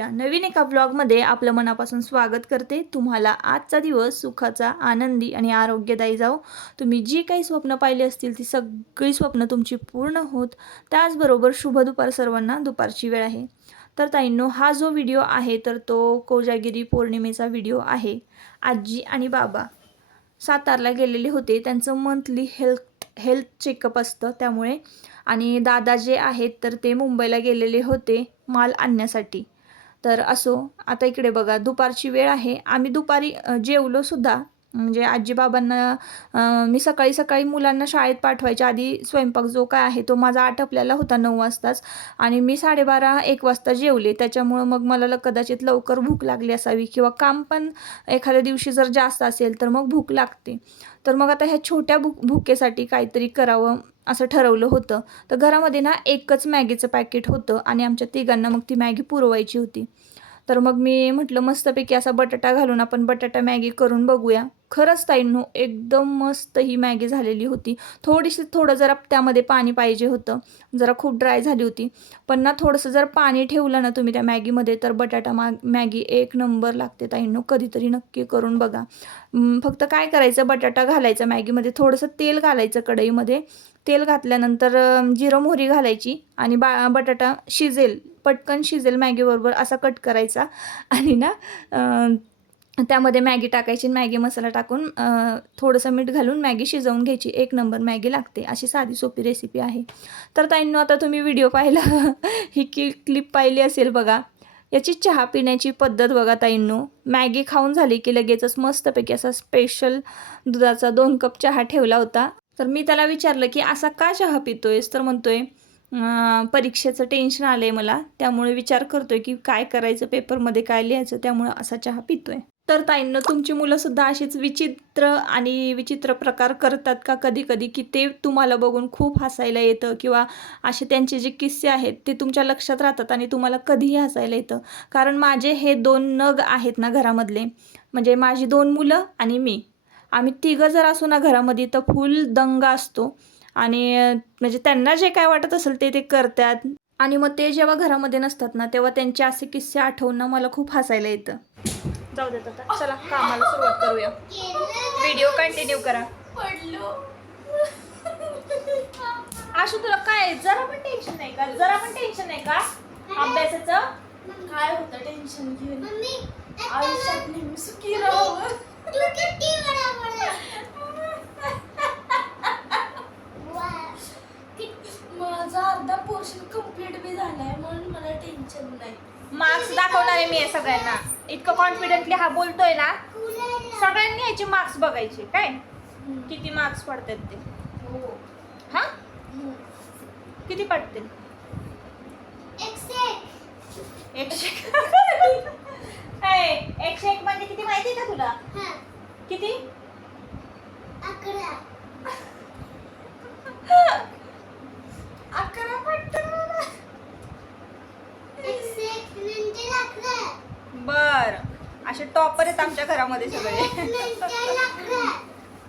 प्रिया नवीन एका ब्लॉगमध्ये आपलं मनापासून स्वागत करते। तुम्हाला आजचा दिवस सुखाचा, आनंदी आणि आरोग्यदायी जाओ। तुम्ही जी काही स्वप्न पाहिली असतील ती सगळी स्वप्न तुमची पूर्ण होत। त्याचबरोबर शुभ दुपार सर्वांना, दुपारची वेळ आहे। तर ताईंनो, हा जो व्हिडिओ आहे तर तो कोजागिरी पौर्णिमेचा व्हिडिओ आहे। आजी आणि बाबा सातारला गेलेले होते, त्यांचं मंथली हेल्थ चेकअप असतं त्यामुळे। आणि दादा जे आहेत तर ते मुंबईला गेलेले होते माल आणण्यासाठी। तर असो, आता इकडे बघा दुपारची वेळ आहे। आम्ही दुपारी जेवलो सुद्धा, म्हणजे आजी-बाबांना मी सकाळी सकाळी मुलांना शाळेत पाठवायच्या आधी स्वयंपाक जो काय आहे तो माझा आटपलेला होता 9 वाजताच, आणि मी 12:30-1 वाजता जेवले। त्याच्यामुळं मग मला कदाचित लवकर भूक लागली असावी, किंवा काम पण एखाद्या दिवशी जर जास्त असेल तर मग भूक लागते। तर मग आता ह्या छोट्या भुकेसाठी काहीतरी करावं असं ठरवलं होतं। तर घरामध्ये ना एकच मॅगीचं पॅकेट होतं आणि आमच्या तिघांना मग ती मॅगी पुरवायची होती। तर मग मी म्हटलं मस्तपैकी असा बटाटा घालून आपण बटाटा मॅगी करून बघूया। खरंच ताईंनो, एकदम मस्त ही मॅगी झालेली होती। थोडं जरा त्यामध्ये पाणी पाहिजे होतं, जरा खूप ड्राय झाली होती। पण ना थोडंसं जर पाणी ठेवलं ना तुम्ही त्या मॅगीमध्ये तर बटाटा मॅगी एक नंबर लागते ताईंनो, कधीतरी नक्की करून बघा। फक्त काय करायचं, बटाटा घालायचा मॅगीमध्ये, थोडंसं तेल घालायचं कढईमध्ये। तेल घातल्यानंतर जिरं मोहरी घालायची आणि बटाटा शिजेल, पटकन शिजेल मॅगीबरोबर असा कट करायचा। आणि ना त्यामध्ये मॅगी टाकायची, मॅगी मसाला टाकून थोडंसं मीठ घालून मॅगी शिजवून घ्यायची। एक नंबर मॅगी लागते। अशी साधी सोपी रेसिपी आहे। तर ताईंनो, आता तुम्ही व्हिडिओ पाहिला ही क्लिप पाहिली असेल बघा। याची चहा पिण्याची पद्धत बघा ताईंनो। मॅगी खाऊन झाली की लगेचच मस्तपैकी असा स्पेशल दुधाचा 2 कप चहा ठेवला होता। तर मी त्याला विचारलं की असा का चहा पितोयस, तर म्हणतोय परीक्षेचं टेन्शन आलंय मला, त्यामुळे विचार करतोय की काय करायचं, पेपरमध्ये काय लिहायचं, त्यामुळे असा चहा पितोय। तर ताईंनो, तुमची मुलंसुद्धा अशीच विचित्र प्रकार करतात का कधी कधी, की ते तुम्हाला बघून खूप हसायला येतं, किंवा असे त्यांचे जे किस्से आहेत ते तुमच्या लक्षात राहतात आणि तुम्हाला कधीही हसायला येतं? कारण माझे हे 2 नग आहेत ना घरामधले, म्हणजे माझी 2 मुलं आणि मी, आम्ही तिघं जर असू ना घरामध्ये तर फुल दंगा असतो। आणि म्हणजे त्यांना जे काय वाटत असेल ते करतात। आणि मग ते जेव्हा घरामध्ये नसतात ना तेव्हा त्यांचे असे किस्से आठवून ना मला खूप हसायला येतं। जाऊ देत आता, चला कामाला सुरुवात करूया। व्हिडिओ कंटिन्यू करा। आशू, तुला काय जरा पण टेन्शन नाही का? जरा पण टेन्शन नाही का अभ्यासाचं? काय होतं टेन्शन घेऊन? आयुष्यात नेहमी सुखी राहावं। माझा अर्धा पोर्शन कंप्लीट बी झालाय म्हणून मला टेन्शन नाही। मार्क्स दाखवणार आहे मी सगळ्यांना। इतकं कॉन्फिडेंटली हा बोलतोय ना, सगळ्यांनी याचे मार्क्स बघायचे काय किती मार्क्स पडतात ते। हो। हा, किती पडतील? 101 101 म्हणजे किती माहिती का तुला? किती? 11 पडतं मला। 101 म्हणजे 11। बर, असे टॉपर आहेत आमच्या घरामध्ये सगळे।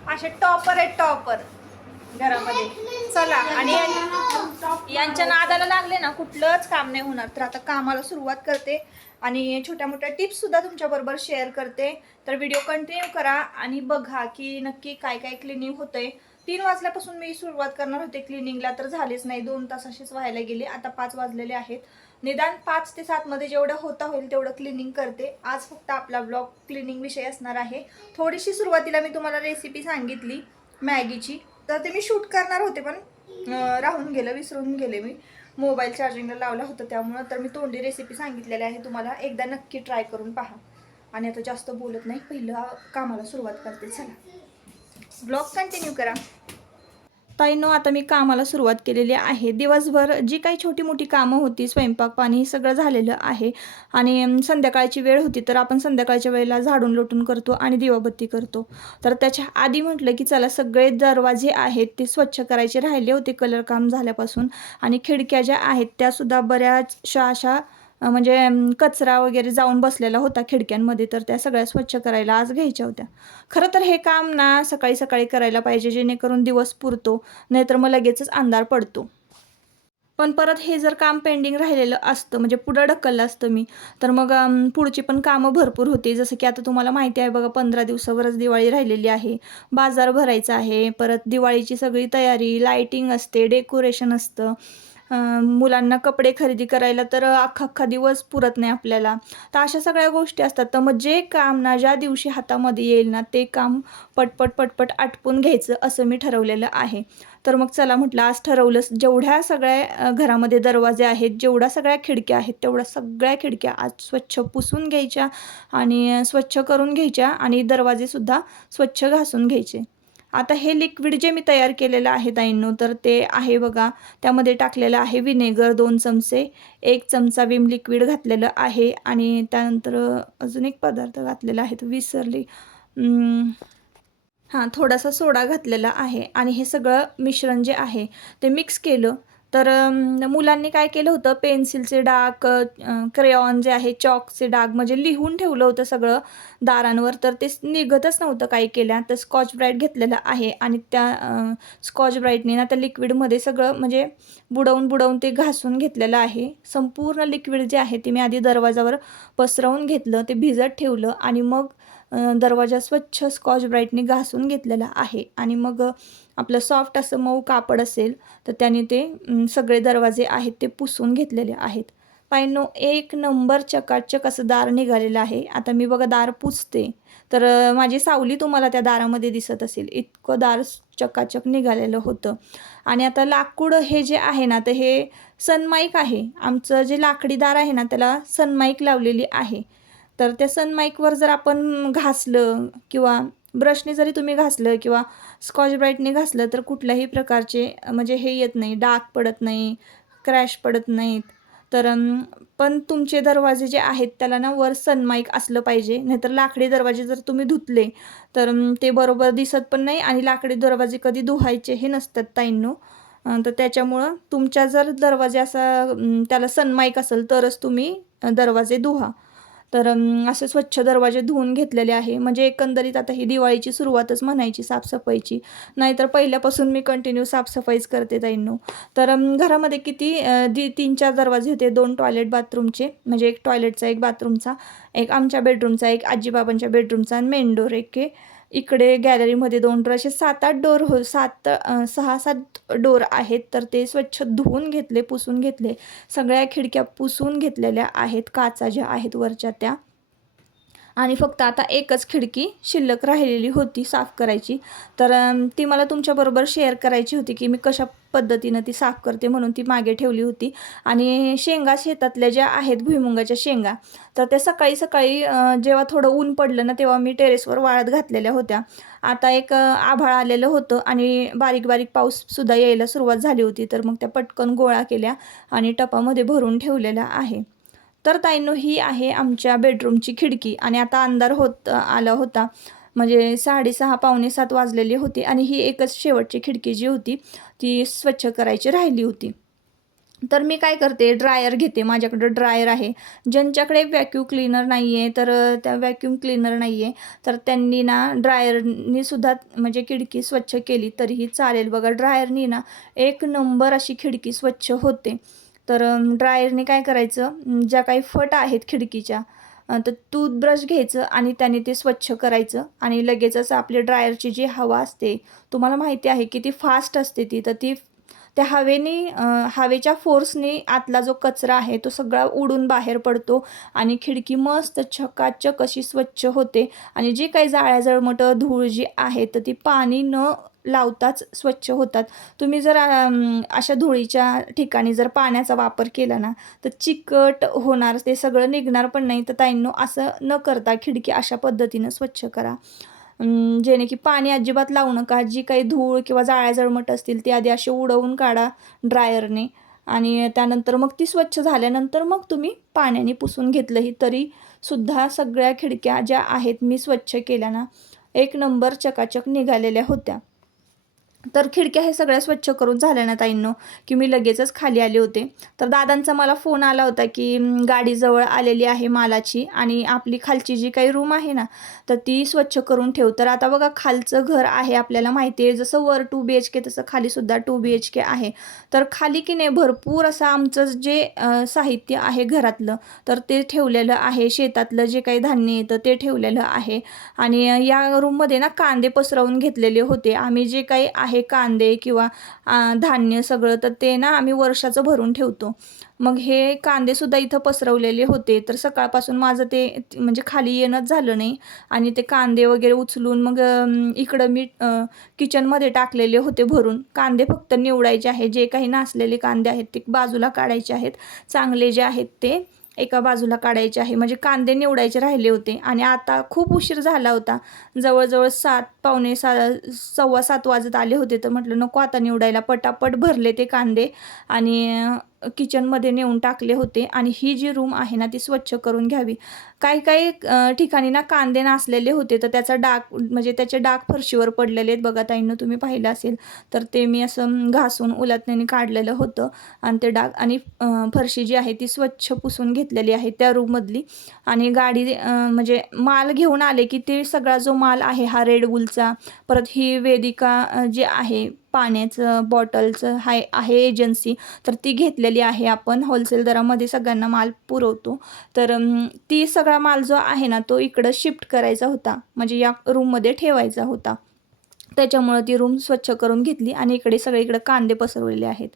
असे टॉपर आहेत, टॉपर घरामध्ये। चला, आणि यांच्या नादाला लागले ना कुठलंच काम नाही होणार। तर आता कामाला सुरुवात करते आणि छोट्या मोठ्या टिप्स सुद्धा तुमच्या बरोबर शेअर करते। तर व्हिडिओ कंटिन्यू करा आणि बघा की नक्की काय काय क्लिनिंग होतंय। 3 वाजल्यापासून मी सुरुवात करणार होते क्लिनिंगला, तर झालीच नाही, 2 तास असेच व्हायला गेले। आता 5 वाजलेले आहेत। निदान 5 ते 7 मध्ये जेवढं होता होईल तेवढं क्लिनिंग करते। आज फक्त आपला ब्लॉग क्लिनिंग विषय असणार आहे। थोडीशी सुरुवातीला मी तुम्हाला रेसिपी सांगितली मॅगीची, तर ते मी शूट करणार होते पण राहून गेलं, विसरून गेले मी। मोबाईल चार्जिंगला लावला होता त्यामुळं। तर मी तोंडी रेसिपी सांगितलेली आहे तुम्हाला, एकदा नक्की ट्राय करून पहा। आणि आता जास्त बोलत नाही, पहिलं कामाला सुरुवात करते। चला, ब्लॉग कंटिन्यू करा। ताईंनो, आता मी कामाला सुरुवात केलेली आहे। दिवसभर जी काही छोटी मोठी कामं होती, स्वयंपाक पाणी हे सगळं झालेलं आहे। आणि संध्याकाळची वेळ होती तर आपण संध्याकाळच्या वेळेला झाडून लोटून करतो आणि दिवाबत्ती करतो। तर त्याच्या आधी म्हटलं की चला सगळे दरवाजे आहेत ते स्वच्छ करायचे राहिले होते कलर काम झाल्यापासून। आणि खिडक्या ज्या आहेत त्यासुद्धा बऱ्याचशा अशा म्हणजे कचरा वगैरे जाऊन बसलेला होता खिडक्यांमध्ये, तर त्या सगळ्या स्वच्छ करायला आज घ्यायच्या होत्या। खरं तर हे काम ना सकाळी सकाळी करायला पाहिजे, जेणेकरून दिवस पुरतो, नाहीतर मग लगेचच अंधार पडतो। पण परत हे जर काम पेंडिंग राहिलेलं असतं म्हणजे पुढं ढकललं असतं मी, तर मग पुढची पण कामं भरपूर होती. जसं की आता तुम्हाला माहिती आहे बघा, 15 दिवसावरच दिवाळी राहिलेली आहे. बाजार भरायचा आहे, परत दिवाळीची सगळी तयारी, लाइटिंग असते, डेकोरेशन असतं. मुलांना कपडे खरेदी करायला तर अख्खा दिवस पुरत नाही आपल्याला. तर अशा सगळ्या गोष्टी असतात. तर मग जे काम ना ज्या दिवशी हातामध्ये येईल ना, ते काम पटपट आटपून घ्यायचं असं मी ठरवलेलं आहे. तर मग चला म्हटलं आज ठरवलंच, जेवढ्या सगळ्या घरामध्ये दरवाजे आहेत, जेवढ्या सगळ्या खिडक्या आहेत, तेवढ्या सगळ्या खिडक्या आज स्वच्छ पुसून घ्यायच्या आणि स्वच्छ करून घ्यायच्या आणि दरवाजेसुद्धा स्वच्छ घासून घ्यायचे. आता हे लिक्विड जे मी तयार केलेलं आहे ताईंनो, तर ते आहे बघा, त्यामध्ये टाकलेलं आहे व्हिनेगर 2 चमचे, 1 चमचा विम लिक्विड घातलेलं आहे आणि त्यानंतर अजून एक पदार्थ घातलेला आहे, तो विसरली. हां, थोडासा सोडा घातलेला आहे आणि हे सगळं मिश्रण जे आहे ते मिक्स केलं. तर मुलांनी काय केलं होतं, पेन्सिलचे डाग, क्रेयॉन जे आहे, चॉकचे डाग म्हणजे लिहून ठेवलं होतं सगळं दारांवर, तर ते निघतच नव्हतं काही केल्या. तर स्कॉच ब्राईट घेतलेला आहे आणि त्या स्कॉच ब्राईटने ना त्या लिक्विडमध्ये सगळं म्हणजे बुडवून ते घासून घेतलेलं आहे. संपूर्ण लिक्विड जे आहे ते मी आधी दरवाजावर पसरवून घेतलं, ते भिजत ठेवलं आणि मग दरवाजा स्वच्छ स्कॉच ब्राईटने घासून घेतलेला आहे आणि मग आपलं सॉफ्ट असं मऊ कापड असेल तर त्याने ते सगळे दरवाजे आहेत ते पुसून घेतलेले आहेत. पायनो एक नंबर चकाचक असं दार निघालेलं आहे. आता मी बघा दार पुसते तर माझी सावली तुम्हाला त्या दारामध्ये दिसत असेल, इतकं दार चकाचक निघालेलं होतं. आणि आता लाकूड हे जे आहे ना, तर हे सनमाईक आहे. आमचं जे लाकडी दार आहे ना, त्याला सनमाईक लावलेली आहे. तर त्या सनमाईकवर जर आपण घासलं किंवा ब्रशने जरी तुम्ही घासलं किंवा स्कॉच ब्राईटने घासलं तर कुठल्याही प्रकारचे म्हणजे हे येत नाही, डाग पडत नाही, क्रॅश पडत नाहीत. तर पण तुमचे दरवाजे जे आहेत त्याला ना वर सनमाईक असलं पाहिजे. नाहीतर लाकडी दरवाजे जर तुम्ही धुतले तर ते बरोबर दिसत पण नाही आणि लाकडी दरवाजे कधी धुवायचे हे नसतात ताईंनो. तर त्याच्यामुळं तुमच्या जर दरवाजे असा त्याला सनमाईक असेल तरच तुम्ही दरवाजे धुवा. तर असे स्वच्छ दरवाजे धुवून घेतलेले आहे. म्हणजे एकंदरीत आता ही दिवाळीची सुरुवातच म्हणायची साफसफाईची. नाहीतर पहिल्यापासून मी कंटिन्यू साफसफाईच करते ताईंनो. तर घरामध्ये किती 3-4 दरवाजे होते. 2 टॉयलेट बाथरूमचे, म्हणजे एक टॉयलेटचा, एक बाथरूमचा, एक आमच्या बेडरूमचा, एक आजीबाबांच्या बेडरूमचा आणि मेन डोर एक आहे. इकडे गॅलरीमध्ये 2 डोर, असे 7-8 डोर 6-7 डोर आहेत. तर ते स्वच्छ धुवून घेतले, पुसून घेतले. सगळ्या खिडक्या पुसून घेतलेल्या आहेत, काचा ज्या आहेत वरच्या त्या. आणि फक्त आता एकच खिडकी शिल्लक राहिलेली होती साफ करायची. तर ती मला तुमच्याबरोबर शेअर करायची होती की मी कशा पद्धतीनं ती साफ करते, म्हणून ती मागे ठेवली होती. आणि शेंगा शेतातल्या ज्या आहेत भुईमुगाच्या शेंगा, तर त्या सकाळी सकाळी जेव्हा थोडं ऊन पडलं ना तेव्हा मी टेरेसवर वाळत घातलेल्या होत्या. आता एक आभाळ आलेलं होतं आणि बारीक बारीक पाऊससुद्धा यायला सुरुवात झाली होती. तर मग त्या पटकन गोळा केल्या आणि टपामध्ये भरून ठेवलेल्या आहे. तर ताईंनो ही आहे आमच्या बेडरूमची खिडकी. आणि आता अंधार होत आला होता, म्हणजे 6:30 पावणे 7 वाजलेली होती आणि ही एकच शेवटची खिडकी जी होती ती स्वच्छ करायची राहिली होती. तर मी काय करते, ड्रायर घेते. माझ्याकडे ड्रायर आहे. ज्यांच्याकडे व्हॅक्यूम क्लीनर नाही आहे, तर त्या व्हॅक्यूम क्लीनर नाही आहे तर त्यांनी ना ड्रायरनी सुद्धा म्हणजे खिडकी स्वच्छ केली तरीही चालेल बघा. ड्रायरनी ना एक नंबर अशी खिडकी स्वच्छ होते. तर ड्रायरने काय करायचं, ज्या काही फट आहेत खिडकीच्या, तर टूथब्रश घ्यायचं आणि त्याने ते स्वच्छ करायचं आणि लगेचच आपली ड्रायरची जी हवा असते, तुम्हाला माहिती आहे किती फास्ट असते ती, तर ती त्या हवेच्या फोर्सने आतला जो कचरा आहे तो सगळा उडून बाहेर पडतो आणि खिडकी मस्त चकाचक अशी स्वच्छ होते. आणि जी काही जाळ्या जळमटं धूळ जी आहे तर ती पाणी न लावताच स्वच्छ होतात. तुम्ही जर अशा धुळीच्या ठिकाणी जर पाण्याचा वापर केला ना तर चिकट होणार, ते सगळं निघणार पण नाही. तर ताईंनो असं न करता खिडकी अशा पद्धतीनं स्वच्छ करा, जेणे की पाणी अजिबात लावू नका. जी काही धूळ किंवा जाळ्या जळमट असतील ती आधी अशी उडवून काढा ड्रायरने आणि त्यानंतर मग ती स्वच्छ झाल्यानंतर मग तुम्ही पाण्याने पुसून घेतलंही तरी सुद्धा सगळ्या खिडक्या ज्या आहेत मी स्वच्छ केल्या ना, एक नंबर चकाचक निघालेल्या होत्या. तर खिडक्या हे सगळ्या स्वच्छ करून झाल्या ना ताईंनो, की मी लगेचच खाली आले होते. तर दादांचा मला फोन आला होता, की गाडी जवळ आलेली आहे मालाची आणि आपली खालची जी काही रूम आहे ना, तर ती स्वच्छ करून ठेव. तर आता बघा खालचं घर आहे आपल्याला माहिती आहे, जसं वर 2 BHK तसं खालीसुद्धा 2 BHK आहे. तर खाली की नाही भरपूर असं आमचं जे साहित्य आहे घरातलं, तर ते ठेवलेलं आहे. शेतातलं जे काही धान्य येतं ते ठेवलेलं आहे. आणि या रूममध्ये ना कांदे पसरवून घेतलेले होते. आम्ही जे काही आहे कांदे किंवा धान्य सगळं, तर ते ना आम्ही वर्षाचं भरून ठेवतो. मग हे कांदेसुद्धा इथं पसरवलेले होते. तर सकाळपासून माझं ते म्हणजे खाली येणंच झालं नाही आणि ते कांदे वगैरे उचलून मग इकडं मी किचनमध्ये टाकलेले होते भरून. कांदे फक्त निवडायचे आहे. जे काही नासलेले कांदे आहेत ते बाजूला काढायचे आहेत. चांगले जे आहेत ते एका बाजूला काढायचे आहे. म्हणजे कांदे निवडायचे राहिले होते आणि आता खूप उशीर झाला होता. जवळ-जवळ 7 पावणे 7:15 वाजत आले होते. तर म्हटलं नको आता निवडायला, पटापट भरले ते कांदे आणि किचनमध्ये नेऊन टाकले होते आणि ही जी रूम आहे ना ती स्वच्छ करून घ्यावी. काही-काही ठिकाणी ना कांदे नासलेले होते, तर त्याचा डाग म्हणजे त्याचे डाग फरशीवर पडलेले आहेत बघा ताईंनो, तुम्ही पाहिलं असेल. तर ते मी असं घासून उलटण्याने काढलेलं होतं आणि ते डाग आणि फरशी जी आहे ती स्वच्छ पुसून घेतलेली आहे त्या रूममधली. आणि गाडी म्हणजे माल घेऊन आले की ते सगळा जो माल आहे हा रेड बुलचा, परत ही वेदिका जी आहे पाण्याचं बॉटलचं आहे एजन्सी, तर ती घेतलेली आहे आपण. होलसेल दरामध्ये सगळ्यांना माल पुरवतो. तर ती सगळा माल जो आहे ना तो इकडं शिफ्ट करायचा होता, म्हणजे या रूममध्ये ठेवायचा होता. त्याच्यामुळं ती रूम स्वच्छ करून घेतली आणि इकडे सगळीकडे कांदे पसरवलेले आहेत.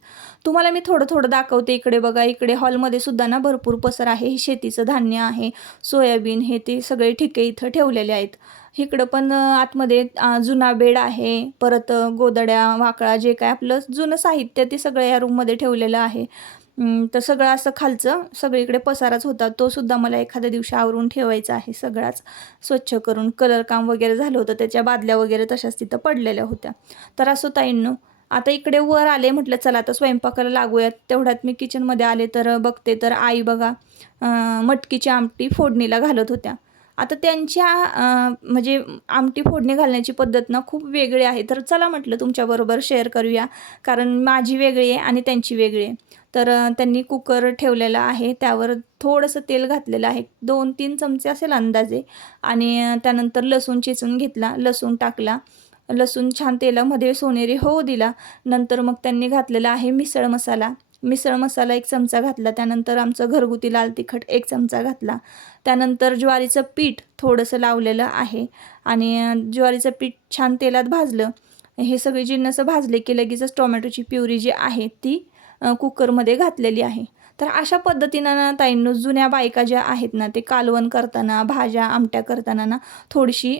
तुम्हाला मी थोडं-थोडं दाखवते. इकडे बघा, इकडे हॉलमध्ये सुद्धा ना भरपूर पसर आहे. हे शेतीचं धान्य आहे, सोयाबीन हे ते सगळे ठिके इथं ठेवलेले आहेत. इकडं पण आतमध्ये जुना बेड आहे, परत गोधड्या, वाकळा जे काय आपलं जुनं साहित्य ते सगळं या रूममध्ये ठेवलेलं आहे. तर सगळं असं खालचं सगळीकडे पसाराच होता. तो सुद्धा मला एखाद्या दिवशी आवरून ठेवायचा आहे सगळाच स्वच्छ करून. कलर काम वगैरे झालं होतं, त्याच्या बादल्या वगैरे तशाच तिथं पडलेल्या होत्या. तर असो ताईंनो, आता इकडे वर आले, म्हटलं चला आता स्वयंपाकाला लागूयात. तेवढ्यात मी किचनमध्ये आले तर बघते तर आई बघा मटकीची आमटी फोडणीला घालत होत्या. आता त्यांच्या म्हणजे आमटी फोडणी घालण्याची पद्धत ना खूप वेगळी आहे. तर चला म्हटलं तुमच्याबरोबर शेअर करूया, कारण माझी वेगळी आहे आणि त्यांची वेगळी आहे. तर त्यांनी कुकर ठेवलेला आहे, त्यावर थोडंसं तेल घातलेलं आहे, 2-3 चमचे असेल अंदाजे. आणि त्यानंतर लसूण चेचून घेतला, लसूण टाकला, लसूण छान तेलामध्ये सोनेरी होऊ दिला. नंतर मग त्यांनी घातलेला आहे मिसळ मसाला. मिसळ मसाला 1 चमचा घातला. त्यानंतर आमचं घरगुती लाल तिखट 1 चमचा घातला. त्यानंतर ज्वारीचं पीठ थोडंसं लावलेलं आहे आणि ज्वारीचं पीठ छान तेलात भाजलं. हे सगळे जिन्नस भाजले की लगेचच टोमॅटोची प्युरी जी आहे ती कुकरमध्ये घातलेली आहे. तर अशा पद्धतीनं ना ताईंनो, जुन्या बायका ज्या आहेत ना ते कालवण करताना, भाज्या आमट्या करताना ना थोडीशी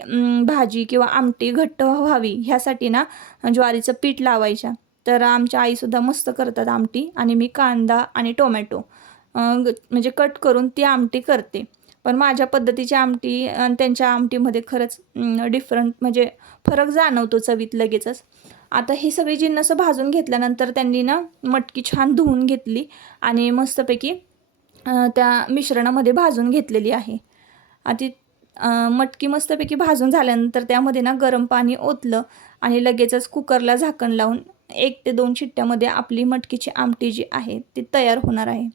भाजी किंवा आमटी घट्ट व्हावी ह्यासाठी ना ज्वारीचं पीठ लावायच्या. तर आमच्या आईसुद्धा मस्त करतात आमटी आणि मी कांदा आणि टोमॅटो म्हणजे कट करून ती आमटी करते. पण माझ्या पद्धतीची आमटी आणि त्यांच्या आमटीमध्ये खरंच डिफरंट म्हणजे फरक जाणवतो चवीत लगेचच. आता ही सगळी जिन्नस भाजून घेतल्यानंतर त्यांनी ना मटकी छान धुवून घेतली आणि मस्तपैकी त्या मिश्रणामध्ये भाजून घेतलेली आहे. ती मटकी मस्तपैकी भाजून झाल्यानंतर त्यामध्ये ना गरम पाणी ओतलं आणि लगेचच कुकरला झाकण लावून 1 ते 2 शिट्ट्यामध्ये आपली मटकीची आमटी जी आहे ती तयार होणार आहे.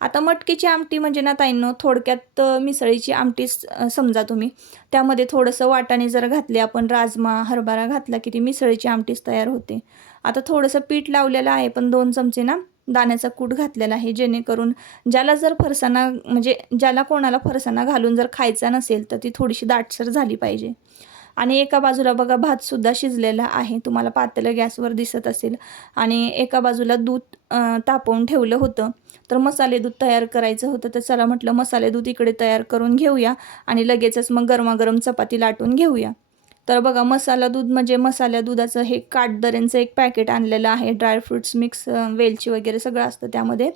आता मटकीची आमटी म्हणजे ना ताईंनो थोडक्यात मिसळीची आमटीच समजा तुम्ही. त्यामध्ये थोडंसं वाटाणे जर घातले आपण, राजमा, हरभरा घातला की ती मिसळीची आमटीच तयार होते. आता थोडंसं पीठ लावलेलं आहे, पण 2 चमचे ना दाण्याचा कूट घातलेला आहे, जेणेकरून ज्याला जर फरसाणा म्हणजे ज्याला कोणाला फरसाणा घालून जर खायचा नसेल तर ती थोडीशी दाटसर झाली पाहिजे. आणि एका बाजूला बघा भातसुद्धा शिजलेला आहे, तुम्हाला पातेलं गॅसवर दिसत असेल. आणि एका बाजूला दूध तापवून ठेवलं होतं. तर मसाले दूध तयार करायचं होतं, तर चला म्हटलं मसाले दूध इकडे तयार करून घेऊया आणि लगेचच मग गरमागरम चपाती लाटून घेऊया. तर बघा मसाला दूध म्हणजे मसाल्या दुधाचं हे काठदऱ्यांचं एक पॅकेट आणलेलं आहे, ड्रायफ्रुट्स मिक्स, वेलची वगैरे सगळं असतं त्यामध्ये.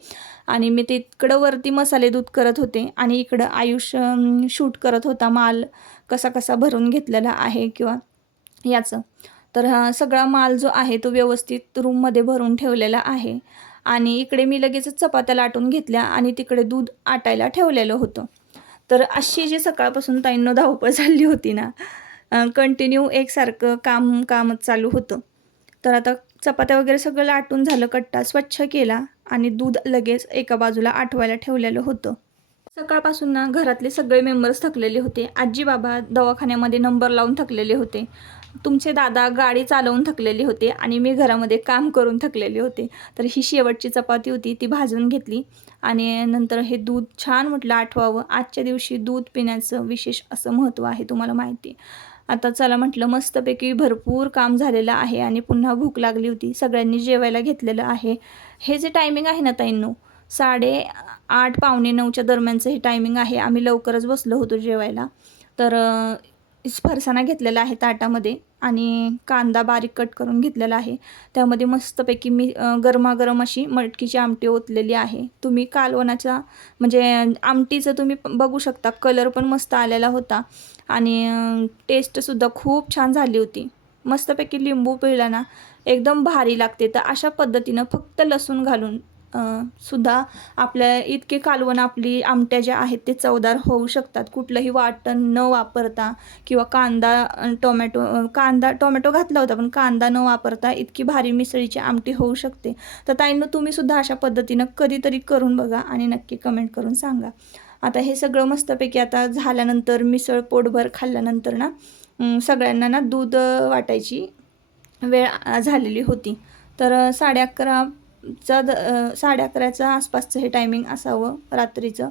आणि मी ते इकडं वरती मसाले दूध करत होते आणि इकडं आयुष शूट करत होता माल कसा कसा भरून घेतलेला आहे किंवा याचं. तर हा सगळा माल जो आहे तो व्यवस्थित रूममध्ये भरून ठेवलेला आहे. आणि इकडे मी लगेचच चपात्या लाटून घेतल्या आणि तिकडे दूध आटायला ठेवलेलं होतं. तर अशी जी सकाळपासून ताईंनो धावपळ झाली होती ना, कंटिन्यू एकसारखं कामच चालू होतं. तर आता चपात्या वगैरे सगळं लाटून झालं, कट्टा स्वच्छ केला आणि दूध लगेच एका बाजूला आठवायला ठेवलेलं होतं. सकाळपासून ना घरातले सगळे मेंबर्स थकलेले होते. आजी बाबा दवाखान्यामध्ये नंबर लावून थकलेले होते. तुमचे दादा गाडी चालवून थकलेले होते आणि मी घरामध्ये काम करून थकलेले होते. तर ही शेवटची चपाती होती, ती भाजून घेतली आणि नंतर हे दूध छान म्हटलं आठवावं. आजच्या दिवशी दूध पिण्याचं विशेष असं महत्त्व आहे, तुम्हाला माहिती आहे. आता चला म्हटलं, मस्तपैकी भरपूर काम झालेलं आहे आणि पुन्हा भूक लागली होती. सगळ्यांनी जेवायला घेतलेलं आहे. हे जे टायमिंग आहे ना ताईंनो, 8:30 पावणे 9च्या दरम्यानचं हे टायमिंग आहे. आम्ही लवकरच बसलो होतो जेवायला. तर फरसाणा घेतलेला आहे ताटामध्ये आणि कांदा बारीक कट करून घेतलेला आहे. त्यामध्ये मस्तपैकी मी गरमागरम अशी मटकीची आमटी ओतलेली आहे. तुम्ही कालवणाचा म्हणजे आमटीचं तुम्ही बघू शकता, कलर पण मस्त आलेला होता आणि टेस्टसुद्धा खूप छान झाली होती. मस्तपैकी लिंबू पिळला ना एकदम भारी लागते. तर अशा पद्धतीनं फक्त लसूण घालून सुद्धा आपल्या इतके कालवण आपली आमट्या ज्या आहेत ते चवदार होऊ शकतात. कुठलंही वाटण न वापरता किंवा टोमॅटो घातला होता, पण कांदा न वापरता इतकी भारी मिसळीची आमटी होऊ शकते. तर ताईंनो, तुम्ही सुद्धा अशा पद्धतीनं कधीतरी करून बघा आणि नक्की कमेंट करून सांगा. आता हे सगळं मस्तपैकी आता झाल्यानंतर मिसळ पोटभर खाल्ल्यानंतर ना सगळ्यांना ना दूध वाटायची वेळ झालेली होती. तर 11:30च्या आसपासचं हे टायमिंग असावं रात्रीचं.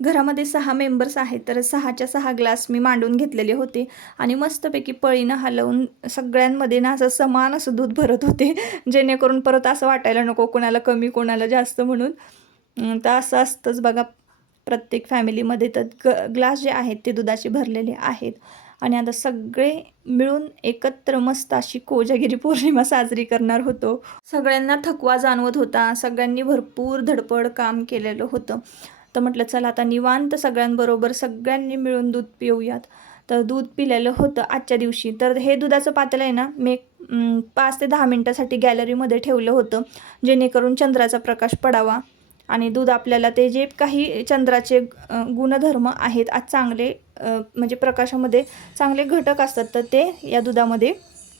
घरामध्ये 6 मेंबर्स आहेत, तर 6च्या 6 ग्लास मी मांडून घेतलेले होते आणि मस्तपैकी पळीनं हलवून सगळ्यांमध्ये ना असं समान असं दूध भरत होते, जेणेकरून परत असं वाटायला नको कोणाला कमी कोणाला जास्त म्हणून. तर असं असतंच बघा प्रत्येक फॅमिलीमध्ये. तर ग्लास जे आहेत ते दुधाचे भरलेले आहेत आणि आता सगळे मिळून एकत्र मस्त अशी कोजागिरी पौर्णिमा साजरी करणार होतो. सगळ्यांना थकवा जाणवत होता, सगळ्यांनी भरपूर धडपड काम केलेलं होतं. तर म्हटलं चला आता निवांत सगळ्यांबरोबर सगळ्यांनी मिळून दूध पिऊयात. तर दूध पिलेलं होतं आजच्या दिवशी. तर हे दुधाचं पातेलं आहे ना, मी 5 ते 10 मिनटासाठी गॅलरीमध्ये ठेवलं होतं, जेणेकरून चंद्राचा प्रकाश पडावा आणि दूध आपल्याला ते जे काही चंद्राचे गुणधर्म आहेत आज चांगले म्हणजे प्रकाशामध्ये चांगले घटक असतात, तर ते या दुधामध्ये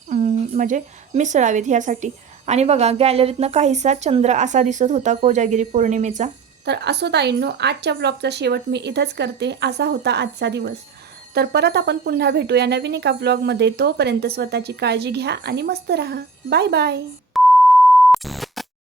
म्हणजे मिसळावेत ह्यासाठी. आणि बघा गॅलरीतनं काहीसा चंद्र असा दिसत होता कोजागिरी पौर्णिमेचा. तर असो ताईंनो, आजच्या ब्लॉगचा शेवट मी इथंच करते. असा होता आजचा दिवस. तर परत आपण पुन्हा भेटूया नवीन एका ब्लॉगमध्ये. तोपर्यंत स्वतःची काळजी घ्या आणि मस्त राहा. Bye bye.